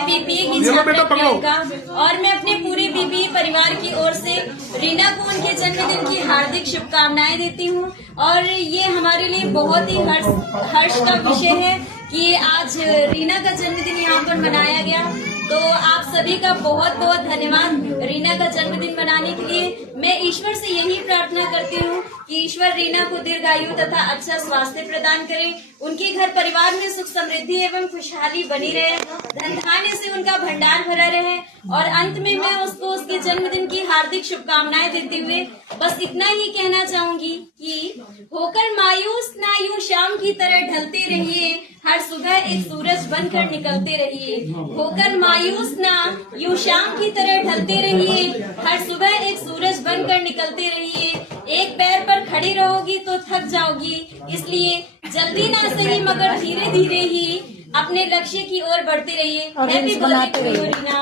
मैं बीपीए की छात्रा का और मैं अपने पूरे बीपीए परिवार की ओर से रीना को उनके जन्मदिन की हार्दिक शुभकामनाएं देती हूं। और ये हमारे लिए बहुत ही हर्ष का विषय है कि आज रीना का जन्मदिन यहाँ पर मनाया गया। तो आप सभी का बहुत बहुत धन्यवाद रीना का जन्मदिन मनाने के लिए। मैं ईश्वर से यही प्रार्थना करती हूँ कि ईश्वर रीना को दीर्घायु तथा अच्छा स्वास्थ्य प्रदान करे, उनके घर परिवार में सुख समृद्धि एवं खुशहाली बनी रहे, धन धान्य से उनका भंडार भरा रहे। और अंत में मैं उसको उसके जन्मदिन की हार्दिक शुभकामनाएं देते हुए बस इतना ही कहना चाहूंगी कि होकर मायूस ना यूं शाम की तरह ढलते रहिए, हर सुबह एक सूरज बनकर निकलते रहिए। होकर मायूस ना यूं शाम की तरह ढलते रहिए, हर सुबह एक सूरज बनकर निकलते रहिए। एक पैर पर खड़ी रहोगी तो थक जाओगी, इसलिए जल्दी ना सही मगर धीरे धीरे ही अपने लक्ष्य की ओर बढ़ते रहिए। Happy birthday Reena.